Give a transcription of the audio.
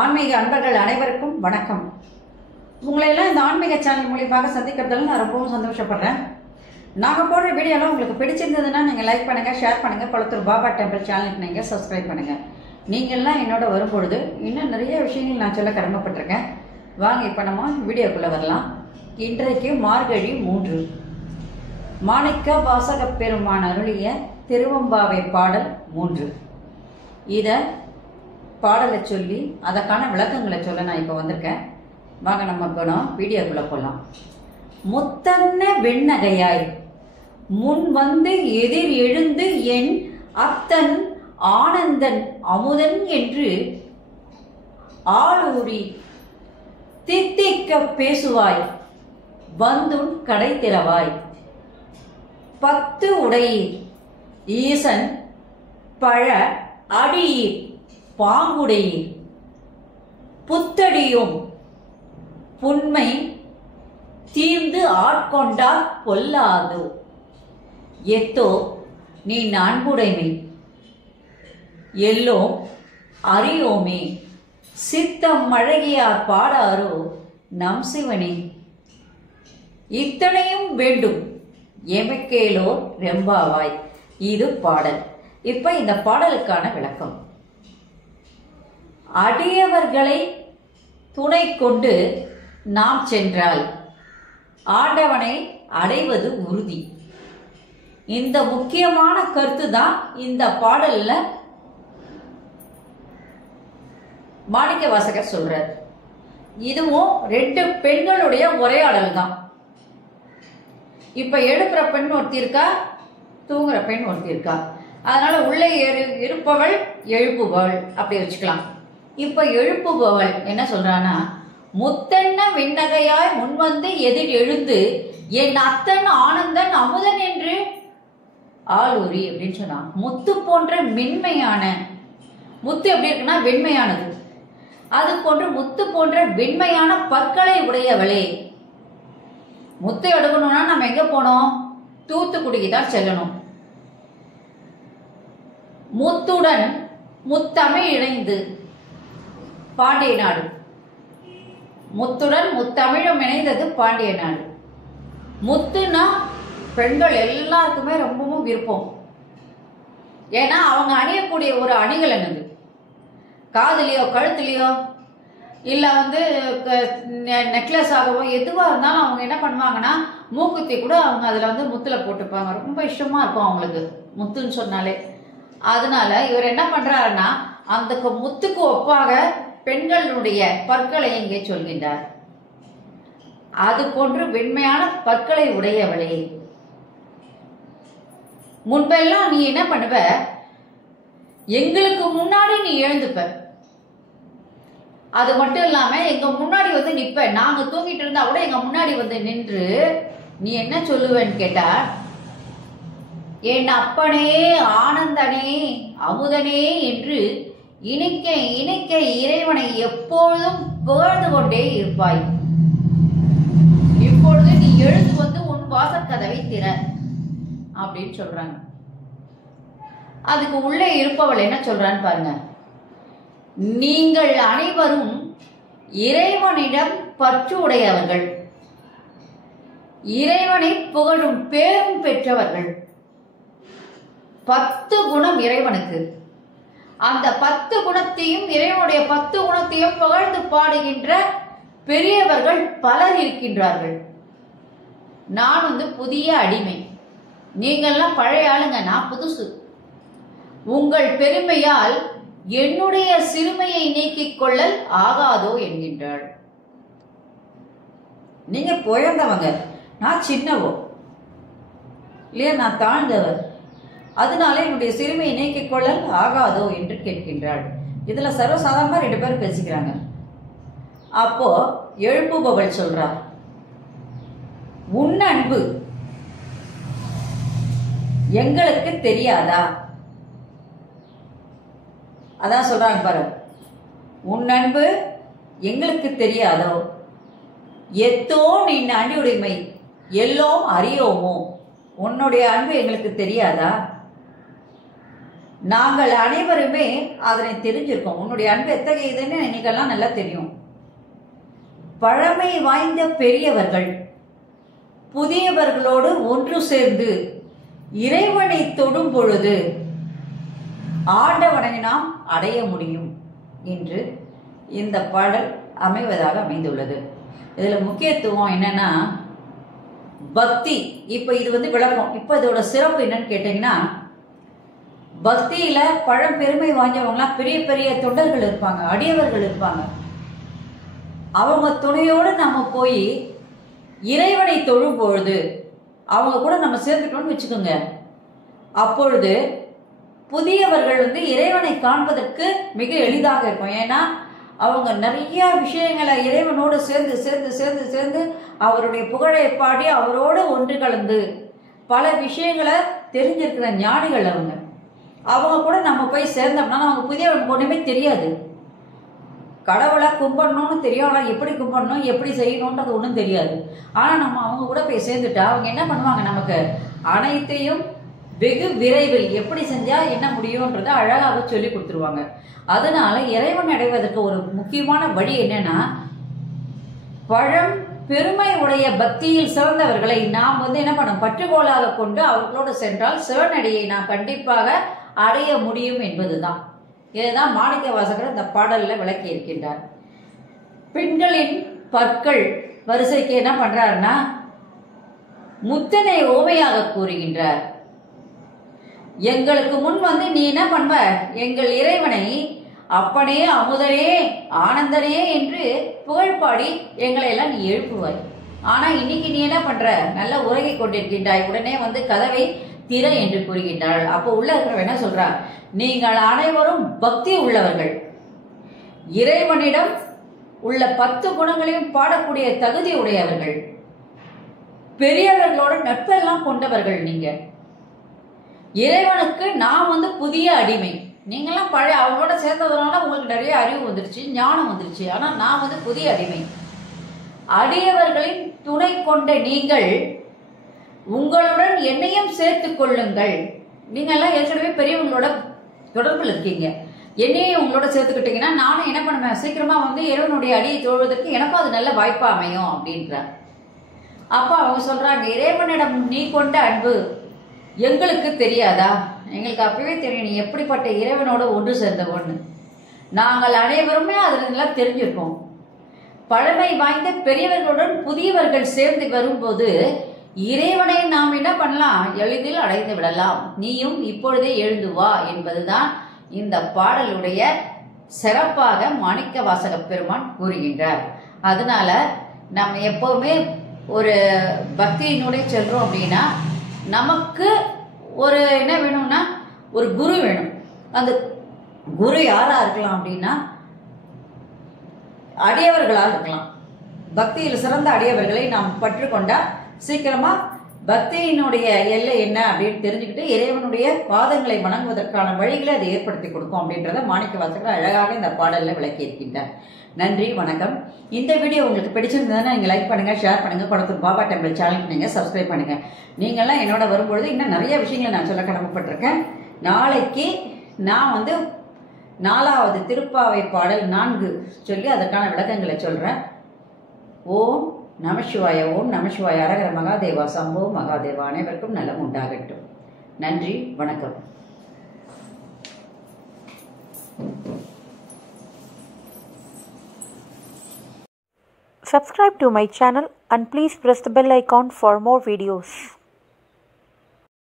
ஆன்மீக அன்பர்கள் அனைவருக்கும் வணக்கம். உங்களையெல்லாம் இந்த ஆன்மீக சேனல் மூலியமாக சந்திக்கிறதுல நான் ரொம்பவும் சந்தோஷப்படுறேன். நாங்கள் போடுற வீடியோலாம் உங்களுக்கு பிடிச்சிருந்ததுன்னா நீங்கள் லைக் பண்ணுங்கள், ஷேர் பண்ணுங்கள். கொளத்தூர் பாபா டெம்பிள் சேனலுக்கு நீங்கள் சப்ஸ்கிரைப் பண்ணுங்கள். நீங்கள்லாம் என்னோட வரும்பொழுது இன்னும் நிறைய விஷயங்கள் நான் சொல்ல கடமைப்பட்டிருக்கேன். வாங்க இப்போ நம்ம வீடியோக்குள்ளே வரலாம். இன்றைக்கு மார்கழி 3 மாணிக்க வாசக பெருமான் அருளிய திருவம்பாவை பாடல் 3. இதை பாடலை சொல்லி அதற்கான விளக்கங்களை சொல்ல நான் இப்போ வந்திருக்கேன். வாங்க நம்ம போனோம் வீடியோக்குள்ளே போகலாம். முத்தன்ன வெண்ணகையாய் முன் வந்து எதிர் எழுந்து என் அத்தன் ஆனந்தன் அமுதன் என்று ஆளூரி தித்திக்க பேசுவாய் வந்துன் கடை திறவாய். 10 உடையீர் ஈசன் பழ அடியீர் பாங்குடையீர் புத்தடியும் புன்மை தீர்ந்து ஆட்கொண்டால் பொல்லாது. எத்தோ நீ நான்குடைமை எல்லோ அறியோமே சித்தம் மழகியார் பாடாரோ நம் சிவனே. இத்தனையும் வேண்டும் எமக்கேலோ ரெம்பாவாய். இது பாடல். இப்ப இந்த பாடலுக்கான விளக்கம். அடியவர்களை துணை கொண்டு நாம் சென்றால் ஆண்டவனை அடைவது உறுதி. இந்த முக்கியமான கருத்து தான் இந்த பாடல்ல மாணிக்க வாசகர் சொல்றார். இதுவும் 2 பெண்களுடைய உரையாடல் தான். இப்ப எழுப்புற பெண் ஒருத்தி இருக்கா, தூங்குற பெண் ஒருத்தி இருக்கா. அதனால உள்ளே இருப்பவள் எழுப்புபவள் அப்படி வச்சுக்கலாம். இப்ப எழுப்புபவள் என்ன சொல்றானா, முத்தன்ன விண்ணகையாய் முன்வந்து எதிர் எழுந்து என் அத்தன் ஆனந்தன் அமுதன் என்று ஆளூரி அப்படின்னு சொன்னா. முத்து போன்ற மென்மையான, முத்து எப்படி இருக்குன்னா வெண்மையானது, அது போன்று முத்து போன்ற வெண்மையான பற்களை உடையவளே. முத்தை எடுக்கணும்னா நம்ம எங்க போனோம்? தூத்துக்குடிக்கு தான் செல்லணும். முத்துடன் முத்தமிழ் இணைந்து பாண்டிய நாடு. முத்துடன் முத்தமிழும் இணைந்தது பாண்டிய நாடு. முத்துனா பெண்கள் எல்லாருக்குமே ரொம்பவும் விருப்பம். ஏன்னா அவங்க அணியக்கூடிய ஒரு அணிகள் என்னது, காதுலையோ கழுத்துலையோ இல்லை நெக்லஸ் ஆகவோ எதுவாக இருந்தாலும் அவங்க என்ன பண்ணுவாங்கன்னா மூக்குத்தி கூட அவங்க அதில் முத்தில் போட்டுப்பாங்க. ரொம்ப இஷ்டமாக இருக்கும் அவங்களுக்கு முத்துன்னு சொன்னாலே. அதனால இவர் என்ன பண்ணுறாருன்னா அந்த முத்துக்கு ஒப்பாக பெண்களுடைய பற்களை இங்கே சொல்கின்றார். அது போன்று வெண்மையான பற்களை உடையவளே. முன்பெல்லாம் நீ என்ன பண்ணுவ, எங்களுக்கு முன்னாடி நீ எழுந்துப்ப. அது மட்டும் இல்லாம எங்க முன்னாடி நிப்ப. நாங்க தூங்கிட்டு இருந்தா கூட எங்க முன்னாடி நின்று நீ என்ன சொல்லுவேன்னு கேட்டா, என் அப்பனே ஆனந்தனே அமுதனே என்று இணைக்க இணைக்க இறைவனை எப்பொழுதும் புகழ்ந்து கொண்டே இருப்பாய். இப்பொழுது நீ எழுந்து உன் வாசற்கதவை திற அப்படின்னு சொல்றாங்க. அதுக்கு உள்ளே இருப்பவள் என்ன சொல்றான்னு பாருங்க. நீங்கள் அனைவரும் இறைவனிடம் பற்று உடையவர்கள், இறைவனை புகழும் பேரும் பெற்றவர்கள். 10 குணம் இறைவனுக்கு. அந்த 10 குணத்தையும் இறைவனுடைய 10 குணத்தையும் புகழ்ந்து பாடுகின்ற பெரியவர்கள் பலர் இருக்கின்றார்கள். நான் புதிய அடிமை, நீங்கள்லாம் பழைய ஆளுங்க, நான் புதுசு. உங்கள் பெருமையால் என்னுடைய சிறுமையை நீக்கிக் கொள்ளல் ஆகாதோ என்கின்றாள். நீங்க உயர்ந்தவங்க, நான் சின்னவோ இல்லையா, நான் தாழ்ந்தவர். அதனால என்னுடைய சிறுமையை நீக்கிக் கொள்ளல் ஆகாதோ என்று கேட்கின்றாள். இதுல சர்வசாதாரணமா 2 பேரும் பேசிக்கிறாங்க. அப்போ எழுப்புபவள் சொல்றார், உன் அன்பு எங்களுக்கு தெரியாதா? அதான் சொல்றாங்க பாரு, உன் அன்பு எங்களுக்கு தெரியாதோ. எத்தோ நீ அடியுடைமை எல்லோம் அறியோமோ. உன்னுடைய அன்பு எங்களுக்கு தெரியாதா? நாங்கள் அனைவருமே அதனை தெரிஞ்சிருக்கோம். உன்னுடைய அன்பு எத்தகையதுன்னு இன்னைக்கெல்லாம் நல்லா தெரியும். பழமை வாய்ந்த பெரியவர்கள் புதியவர்களோடு ஒன்று சேர்ந்து இறைவனை தொடும் பொழுது ஆண்டவனை நாம் அடைய முடியும் என்று இந்த பாடல் அமைவதாக அமைந்துள்ளது. இதில் முக்கியத்துவம் என்னன்னா பக்தி. இப்போ இது விளக்கம். இப்போ இதோட சிறப்பு என்னன்னு கேட்டீங்கன்னா, பக்தியில பழம்பெருமை வாய்ந்தவங்களாம் பெரிய பெரிய தொண்டர்கள் இருப்பாங்க, அடியவர்கள் இருப்பாங்க. அவங்க துணையோடு நம்ம போய் இறைவனை தொழும் பொழுது அவங்க கூட நம்ம சேர்ந்துட்டோம்னு வச்சுக்கோங்க. அப்பொழுது புதியவர்கள் இறைவனை காண்பதற்கு மிக எளிதாக இருக்கும். ஏன்னா அவங்க நிறைய விஷயங்களை இறைவனோடு சேர்ந்து சேர்ந்து சேர்ந்து சேர்ந்து அவருடைய புகழை பாடி அவரோடு ஒன்று கலந்து பல விஷயங்களை தெரிஞ்சிருக்கிற ஞானிகள். அவங்க கூட நம்ம போய் சேர்ந்தோம்னா அவங்க புதியவனுக்கு ஒன்றுமே தெரியாது. கடவுளை கும்பிடணும்னு தெரியும், ஆனால் எப்படி கும்பிடணும் எப்படி செய்யணுன்றது ஒன்றும் தெரியாது. ஆனால் நம்ம அவங்க கூட போய் சேர்ந்துட்டா அவங்க என்ன பண்ணுவாங்க, நமக்கு அனைத்தையும் வெகு விரைவில் எப்படி செஞ்சால் என்ன முடியும்ன்றதை அழகாக சொல்லி கொடுத்துருவாங்க. அதனால இறைவன் அடைவதற்கு ஒரு முக்கியமான வழி என்னன்னா, பழம் பெருமை உடைய பக்தியில் சிறந்தவர்களை நாம் என்ன பண்ணணும், பற்றுக்கோளாக கொண்டு அவர்களோடு சென்றால் சிவனடியை நாம் கண்டிப்பாக அடைய முடியும் என்பதுதான். இதுதான் மாணிக்க வாசகர் இந்த பாடலில் விளக்கி இருக்கின்றார். பெண்களின் பற்கள் வரிசைக்கு என்ன பண்றாருன்னா முத்தனை ஓமையாக கூறுகின்றார். எங்களுக்கு முன் நீ என்ன பண்ணுவ, எங்கள் இறைவனை அப்பனே அமுதனே ஆனந்தனே என்று புகழ்பாடி எங்களை எல்லாம் நீ எழுப்புவாய். ஆனா இன்னைக்கு நீ என்ன பண்ற, நல்ல உறகை கொண்டிருக்கின்றாய், உடனே கதவை திற என்று கூறுகின்றாள். அப்போ உள்ள இருக்கிறவன் என்ன சொல்றார், நீங்கள் அனைவரும் பக்தி உள்ளவர்கள், இறைவனிடம் உள்ள 10 குணங்களையும் பாடக்கூடிய தகுதி உடையவர்கள், பெரியவர்களோட நட்பெல்லாம் கொண்டவர்கள். நீங்க இறைவனுக்கு நாம் புதிய அடிமை. நீங்களாம் பழைய அவங்களோட சேர்ந்ததுனால உங்களுக்கு நிறைய அறிவு வந்துருச்சு, ஞானம் வந்துருச்சு. ஆனா நான் புதிய அடிமை. அடியவர்களின் துணை கொண்ட நீங்கள் உங்களுடன் என்னையும் சேர்த்துக் கொள்ளுங்கள். நீங்கெல்லாம் ஏற்கனவே பெரியவங்களோட தொடர்பில் இருக்கீங்க, என்னையும் உங்களோட சேர்த்துக்கிட்டீங்கன்னா நானும் என்ன பண்ணுவேன், சீக்கிரமா இறைவனுடைய அடியை தொழுவதற்கு எனக்கும் அது நல்ல வாய்ப்பா அமையும் அப்படின்றார். அப்ப அவங்க சொல்றாங்க, இறைவனிடம் நீ கொண்ட அன்பு எங்களுக்கு தெரியாதா, எங்களுக்கு அப்பவே தெரியும் நீ எப்படிப்பட்ட இறைவனோட ஒன்று சேர்ந்தவன்னு. நாங்கள் அனைவருமே அதெல்லாம் தெரிஞ்சிருக்கோம். பழமை வாய்ந்த பெரியவர்களுடன் புதியவர்கள் சேர்ந்து வரும்போது இறைவனை நாம் என்ன பண்ணலாம், எளிதில் அடைந்து விடலாம். நீயும் இப்பொழுதே எழுந்து வா என்பதுதான் இந்த பாடலுடைய சிறப்பாக மாணிக்க வாசக பெருமான் கூறுகின்றார். அதனால நம்ம எப்பவுமே ஒரு பக்தியினுடைய செல்றோம் அப்படின்னா நமக்கு ஒரு என்ன வேணும்னா ஒரு குரு வேணும். அந்த குரு யாரா இருக்கலாம் அப்படின்னா அடியவர்களாக இருக்கலாம். பக்தியில் சிறந்த அடியவர்களை நாம் பற்றுக்கொண்டா சீக்கிரமா பக்தியினுடைய எல்லை என்ன அப்படின்னு தெரிஞ்சுக்கிட்டு இறைவனுடைய பாதங்களை வணங்குவதற்கான வழிகளை அதை ஏற்படுத்தி கொடுக்கும் அப்படின்றத மாணிக்க வாசகர் அழகாக இந்த பாடலில் விளக்கி இருக்கின்றார். நன்றி, வணக்கம். இந்த வீடியோ உங்களுக்கு பிடிச்சிருந்ததுன்னா நீங்கள் லைக் பண்ணுங்க, ஷேர் பண்ணுங்க, குளத்தூர் பாபா டெம்பிள் சேனலுக்கு நீங்கள் சப்ஸ்கிரைப் பண்ணுங்க. நீங்கள்லாம் என்னோட வரும்பொழுது இன்னும் நிறைய விஷயங்களை நான் சொல்ல கடமைப்பட்டிருக்கேன். நாளைக்கு நான் 4வது திருப்பாவை பாடல் 4 சொல்லி அதற்கான விளக்கங்களை சொல்றேன். ஓம் நமசிவாய, ஓம் நமசிவாய, அரகர மகாதேவா, சம்போ மகாதேவா. அனைவருக்கும் நலம் உண்டாகட்டும். நன்றி, வணக்கம். Subscribe to my channel and please press the bell icon for more videos.